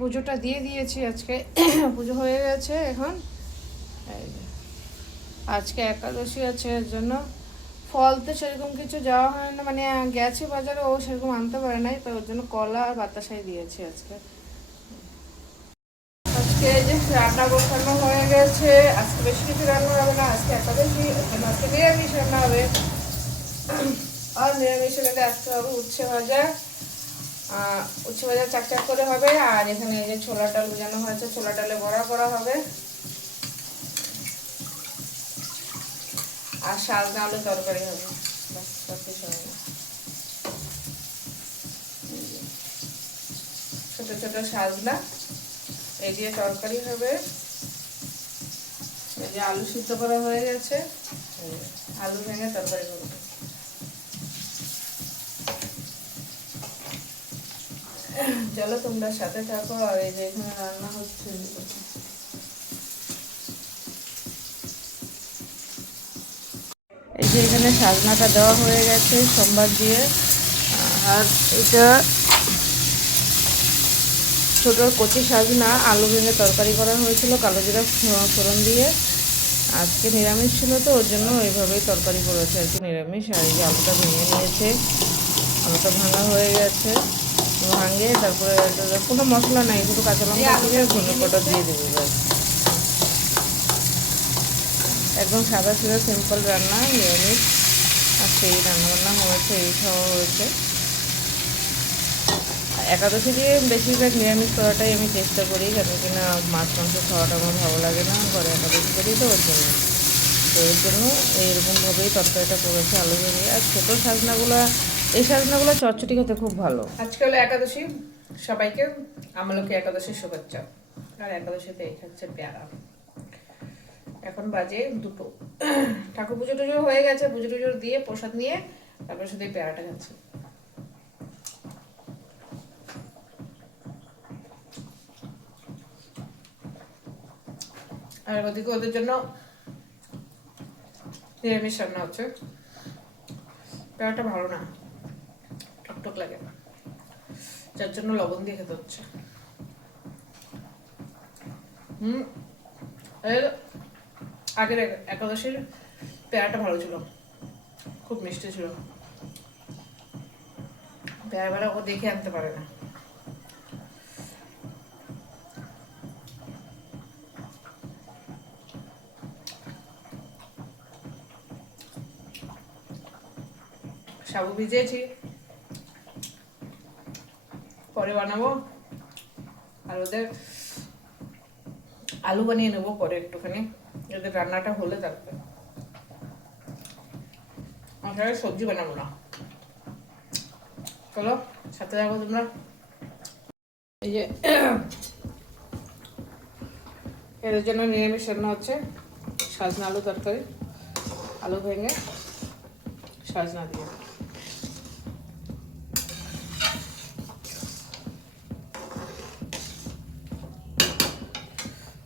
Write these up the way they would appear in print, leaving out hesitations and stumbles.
পুজোটা দিয়ে দিয়েছি আজকে। পুজো হয়ে গেছে এখন। আজকে একাদশী আছে, এর জন্য ফল তো সেরকম কিছু যাওয়া হয় না, মানে গেছে বাজারে, ও সেরকম আনতে পারে নাই, তো ওর জন্য কলা আর বাতাসাই দিয়েছি আজকে। আজকে যে রান্না বসানো হয়ে গেছে, আজকে বেশি কিছু রান্না হবে না, আজকে একাদশী, আজকে নিরামিষ রান্না হবে। আর নিরামিষের মধ্যে আজকে হবে উচ্ছে ভাজা। উচ্ছে ভাজা চাক করে হবে। আর এখানে এই যে ছোলা ডাল ভিজানো হয়েছে, ছোলা ডালে বড়া করা হবে। আর সাজনা আলু তরকারি হবে। বাস, সব কিছু হবে না। ছোট ছোট সাজনা এই দিয়ে তরকারি হবে। এই যে আলু সিদ্ধ করা হয়ে গেছে, আলু ভেঙে তরকারি করবে। চলো তোমরা সাথে থাকো। আর এই যে এখানে রান্না হচ্ছে, এই যে এখানে সাজনাটা দেওয়া হয়ে গেছে সোমবার দিয়ে। আর এটা ছোট কচি সাজনা আলু ভেঙে তরকারি করা হয়েছিল কালো জিরা ফোড়ন দিয়ে। আজকে নিরামিষ ছিল, তো ওর জন্য ওইভাবেই তরকারি করেছে আর কি, নিরামিষ। আর এই যে আলুটা ভেঙে নিয়েছে, আলুটা ভাঙা হয়ে গেছে, ভাঙে তারপরে কোনো মশলা নাই, শুধু কাঁচা লঙ্কা দিয়ে ধনে পাতা দিয়ে দেবে ব্যাস। একদম সাদা সিধা সিম্পল রান্না, নিরামিষ। আর সেই রান্নাবান্না হয়েছে, এই খাওয়া হয়েছে। একাদশী দিয়ে বেশিরভাগ নিরামিষ করাটাই আমি চেষ্টা করি, কেন কিনা মাছ মাংস খাওয়াটা আমার ভালো লাগে না, ঘরে একাদশী করি তো ওর জন্য। তো এর জন্য এইরকমভাবেই তরকারিটা করেছে আলু ভেঙে। আর ছোটো সাজনাগুলো, এই সাজনাগুলো চচ্চড়ি খেতে খুব ভালো। আজকে হলো একাদশী, সবাইকে আমলকি একাদশীর শুভেচ্ছা। আর একাদশীতে এই খাচ্ছে পেয়ারা। এখন বাজে 2টো। ঠাকুর পুজো টুজো হয়ে গেছে, পুজো টুজো দিয়ে প্রসাদ নিয়ে তারপরে শুধু এই পেয়ারাটা খাচ্ছে। আর ওদিকে ওদের জন্য নিরামিষ রান্না হচ্ছে। পেয়ারাটা ভালো না, টকটক লাগে, যার জন্য লবণ দিয়ে খেতে হচ্ছে। এর আগের একাদশীর পেয়ারাটা ভালো ছিল, খুব মিষ্টি ছিল। পেয়ারা ও দেখে আনতে পারে না। সাবু ভিজিয়েছি, পরে বানাবো। আর ওদের আলু বানিয়ে নেবো পরে একটুখানি, ওদের রান্নাটা হলে তারপরে। আমার সবজি বানাবো না। চলো সাথে যাবো তোমরা। এই যে এদের জন্য নিরামিষ রান্না হচ্ছে, সাজনা আলু তরকারি, আলু ভেঙে সাজনা দিয়ে।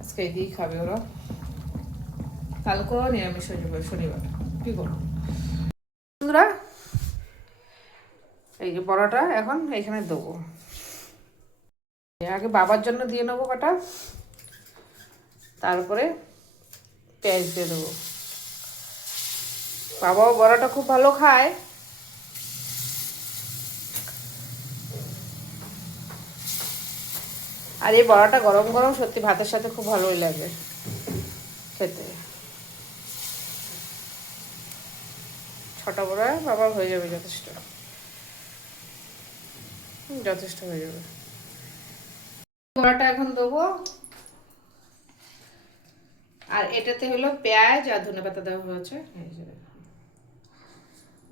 আজকে এই দিয়েই খাবে ওরা, কালকেও নিরামিষ হয়ে যাবে শনিবার। কি করবো বন্ধুরা, এই যে বড়াটা এখন এইখানে দেবো। আগে বাবার জন্য দিয়ে নেবো কটা, তারপরে পেঁয়াজ দিয়ে দেবো। বাবাও বড়াটা খুব ভালো খায়। আর এই বড়াটা গরম গরম সত্যি ভাতের সাথে খুব ভালোই লাগে খেতে। 6টা বড়া বাবার হয়ে যাবে, যথেষ্ট যথেষ্ট হয়ে যাবে। বড়াটা এখন দেবো। আর এটাতে হলো পেঁয়াজ আর ধনেপাতা দেওয়া হয়েছে।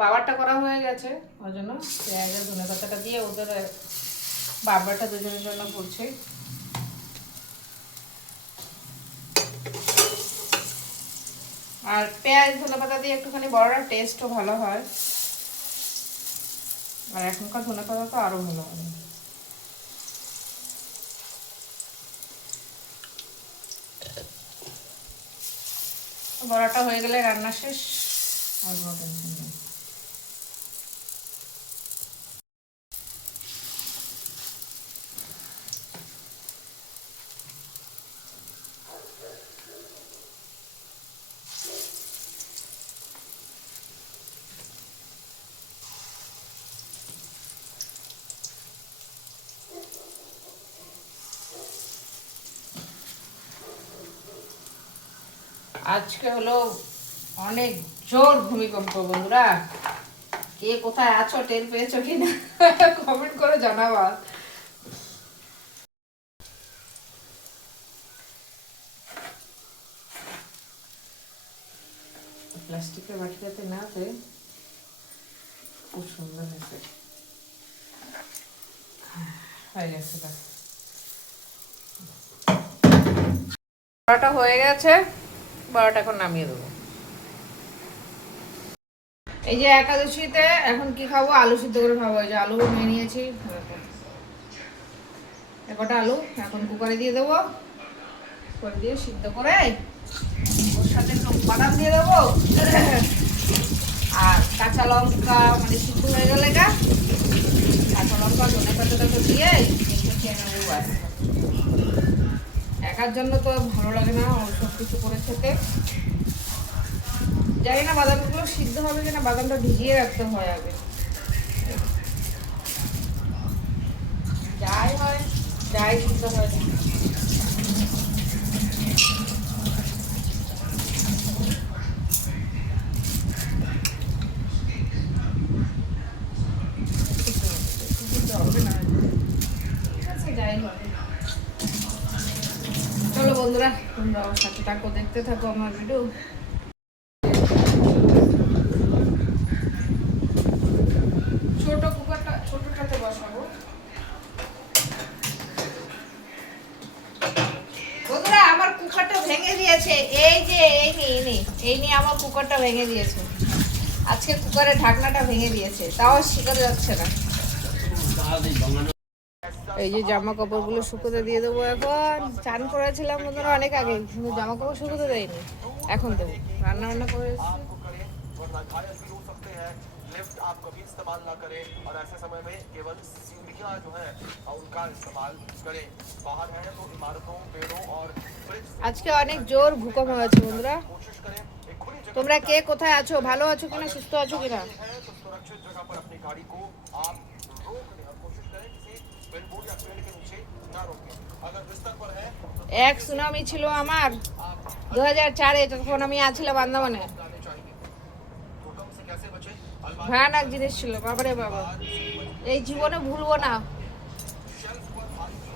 বাবারটা করা হয়ে গেছে, ওই জন্য পেঁয়াজ আর ধনেপাতাটা দিয়ে ওদের বাবারটা দুজনের জন্য করছে। আর পেঁয়াজ ধনেপাতা দিয়ে একটুখানি বড়ার টেস্টও ভালো হয়। আর এখনকার ধনেপাতা তো আরো ভালো হবে। বড়াটা হয়ে গেলে রান্না শেষ, আর কোনো টেনশন নেই। আজকে হলো অনেক জোর ভূমিকম্প বন্ধুরা। কে কোথায় আছো টের পেয়েছো কিনা কমেন্ট করে জানাবা। প্লাস্টিকের বাটিটাতে না পেয়ে খুব সুন্দর হয়েছে, হয়ে গেছে। বড়াটা হয়ে গেছে, বড়াটা এখন নামিয়ে দেবো। এই যে একাদশীতে এখন কি খাবো, আলু সিদ্ধ করে খাবো। এই যে আলু নিয়ে নিয়েছি, একটা আলু এখন কুকারে দিয়ে দেবো, করে দিয়ে সিদ্ধ করে ওর সাথে একটু বাদাম দিয়ে দেবো আর কাঁচা লঙ্কা, মানে সিদ্ধ হয়ে গেলে কাঁচা লঙ্কা ধনে পাতাটাকে দিয়ে খেয়ে নেবো। একার জন্য তো ভালো লাগে না ওই সব কিছু করে খেতে। জানি না বাদামগুলো সিদ্ধ হবে কিনা, বাদামটা ভিজিয়ে রাখতে হয় আগে। যাই হয় যাই সিদ্ধ হয়। চলো বন্ধুরা, তোমরা আমার সাথে থাকো, দেখতে থাকো আমার ভিডিও। ছোট কুকারটা ছোটটাতে বসাবো বন্ধুরা। আমার কুকারটা ভেঙে দিয়েছে, এই যে এই নিয়ে আমার কুকারটা ভেঙে দিয়েছে। আজকে কুকারের ঢাকনাটা ভেঙে দিয়েছে, তাও শিকার যাচ্ছে না। এই যে জামা কাপড়গুলো শুকোতে দিয়ে দেবো। এখন চান করেছিলাম বন্ধুরা অনেক আগে, কিন্তু জামা কাপড় শুকোতে দেয়নি, এখন দেবো। রান্না বান্না করে আজকে অনেক জোর ভূকম্প হয়েছে বন্ধুরা। তোমরা কে কোথায় আছো, ভালো আছো কিনা, সুস্থ আছো কিনা? এক সুনামি ছিল আমার 2004-এ, তখন আমি আছিলাম আন্দামানে। ভয়ানক জিনিস ছিল, বাবারে বাবা, এই জীবনে ভুলবো না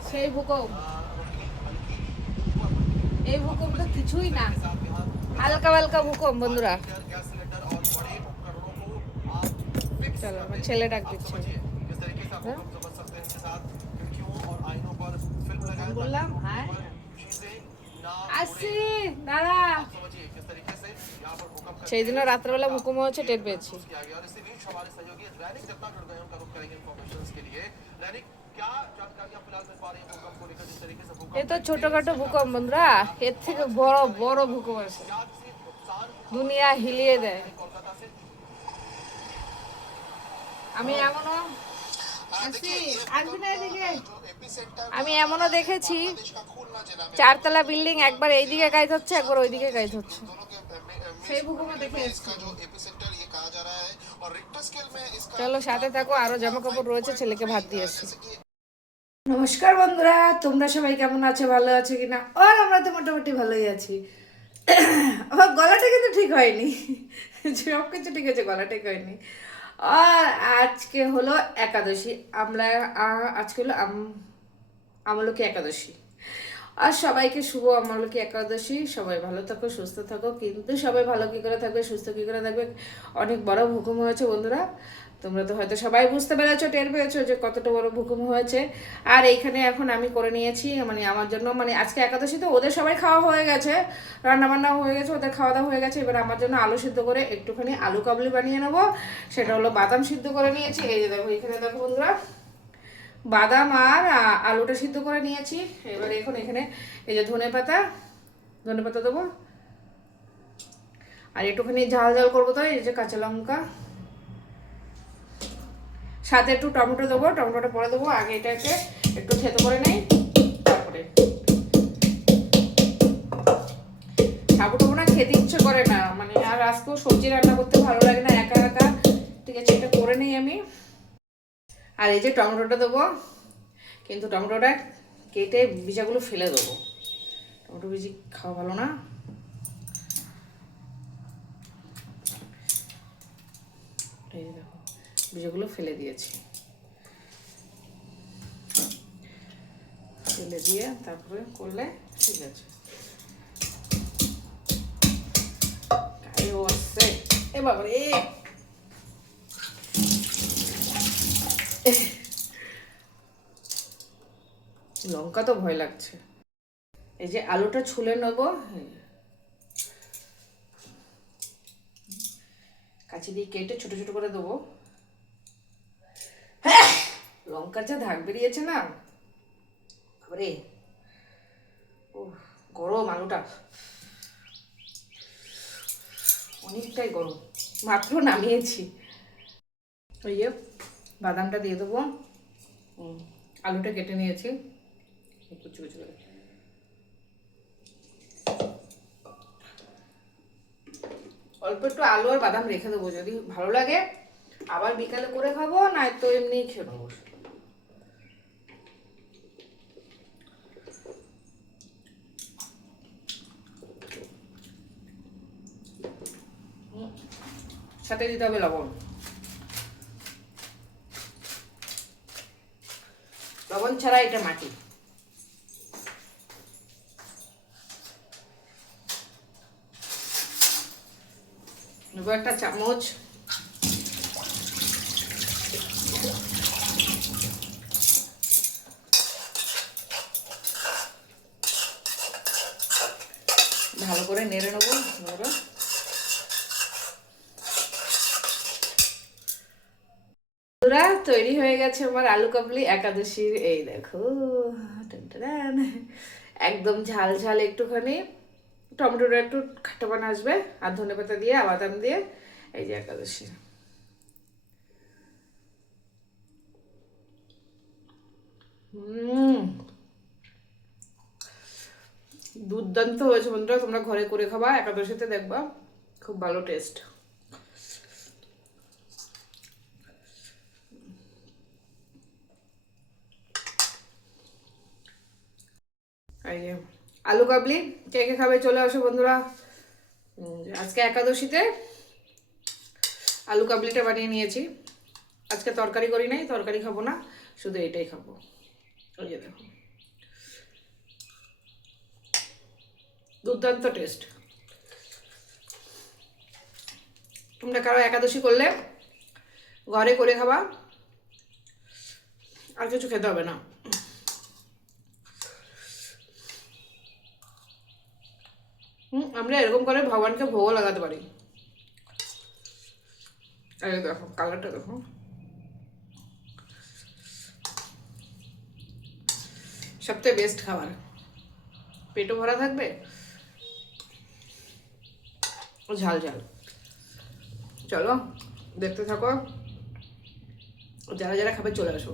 সেই ভূকম্প। এই ভূকম্পটা কিছুই না, হালকা হালকা ভূকম্প বন্ধুরা। চলো আমার ছেলে ডাক দিচ্ছে, বললাম আসছি দাঁড়া। সেই দিনও রাত্রেবেলা ভূকম্প হচ্ছে, টের পেয়েছি। এ তো ছোটখাটো ভূকম্প বন্ধুরা, এর থেকে বড় বড় ভূকম্প আছে, দুনিয়া হিলিয়ে দেয়। আমি এমনও দেখেছি 4 তলা বিল্ডিং একবার এইদিকে কাজ হচ্ছে, একবার ওইদিকে কাজ হচ্ছে। সেই ভূকম্প দেখে এসেছি। চলো সাথে থাকো, আরো জামা কাপড় রয়েছে, ছেলেকে ভাত দিয়ে এসছি। নমস্কার বন্ধুরা, তোমরা সবাই কেমন আছো, ভালো আছো কিনা? আর আমরা তো মোটামুটি ভালোই আছি। আমার গলাটা কিন্তু ঠিক হয়নি, সব কিছু ঠিক আছে, গলা ঠিক হয়নি। আর আজকে হলো একাদশী, আজকে হলো আমলকি একাদশী। আর সবাইকে শুভ আমলকি একাদশী। সবাই ভালো থাকো, সুস্থ থাকো। কিন্তু সবাই ভালো কী করে থাকবে, সুস্থ কী করে থাকবে, অনেক বড় ভূকম্প হয়েছে বন্ধুরা। তোমরা তো হয়তো সবাই বুঝতে পেরেছো, টের পেয়েছো যে কতটা বড় ভূকম্প হয়েছে। আর এইখানে এখন আমি করে নিয়েছি, মানে আমার জন্য, মানে আজকে একাদশী তো ওদের সবাই খাওয়া হয়ে গেছে, রান্নাবান্না হয়ে গেছে, ওদের খাওয়া দাওয়া হয়ে গেছে। এবার আমার জন্য আলু সিদ্ধ করে একটুখানি আলু কাবলি বানিয়ে নেবো। সেটা হলো বাদাম সিদ্ধ করে নিয়েছি। এই যে দেখো, এখানে দেখো বন্ধুরা, বাদাম আর আলুটা সিদ্ধ করে নিয়েছি। এবার এখন এখানে এই যে ধনে পাতা দেবো, আর একটুখানি ঝাল ঝাল করবো, তো এই যে কাঁচা লঙ্কা, সাথে একটু টমেটো দেবো। টমেটোটা পরে দেবো, আগে এটাকে একটু থেতো করে নেই, তারপরে সাবুটাবু না খেতে ইচ্ছে করে না, মানে আর আজকেও সবজি রান্না করতে ভালো লাগে না একা একা। ঠিক আছে, এটা করে নেই আমি। আর এই যে টমেটোটা দেবো, কিন্তু টমেটোটা কেটে বীজাগুলো ফেলে দেবো, টমেটো বীজি খাওয়া ভালো না। এই দেখো বীজগুলো ফেলে দিয়েছি, ফেলে দিয়ে তারপরে করলে ঠিক আছে। এ বাবা রে, লঙ্কা তো ভয় লাগছে। এই যে আলুটা ছুলে নেবো, কাঁচি দিয়ে কেটে ছোট ছোট করে দেবো। লঙ্কার যা ধাক বেরিয়েছে না, বাবারে, ও গরম আলুটা, অনেকটাই গরম, মাত্র নামিয়েছি। ওই যে বাদামটা দিয়ে দেবো, আলুটা কেটে নিয়েছি কুচি কুচি করে। অল্প একটু আলু আর বাদাম রেখে দেবো, যদি ভালো লাগে আবার বিকালে করে খাবো, না তো এমনিই খেয়ে নেবো। সাথে দিতে হবে লবণ, লবণ ছাড়া এটা মাটি। নেবো একটা চামচ, ভালো করে নেড়ে নেবো। তৈরি হয়ে গেছে আমার আলু কাবলি একাদশীর। এই দেখো একদম ঝাল ঝাল, একটুখানি টমেটোটা একটু খাট্টাপানা আসবে, আর ধনেপাতা দিয়ে বাদাম দিয়ে, এই যে একাদশী। দুর্দান্ত হয়েছে বন্ধুরা, তোমরা ঘরে করে খাবা, একাদশীতে দেখবা খুব ভালো টেস্ট। এই যে আলু কাবলি, কে কে খাবে চলে আসো বন্ধুরা। আজকে একাদশীতে আলু কাবলিটা বানিয়ে নিয়েছি। আজকে তরকারি করি নাই, তরকারি খাবো না, শুধু এটাই খাবো। ওই যে দেখো, দুর্দান্ত টেস্ট। তোমরা কারো একাদশী করলে ঘরে করে খাবা, আর কিছু খেতে হবে না। আমরা এরকম করে ভগবানকে ভোগও লাগাতে পারি। এই দেখো কালারটা দেখো, সবথেকে বেস্ট খাবার, পেটও ভরা থাকবে, ঝাল ঝাল। চলো দেখতে থাকো, যারা যারা খাবে চলে আসো।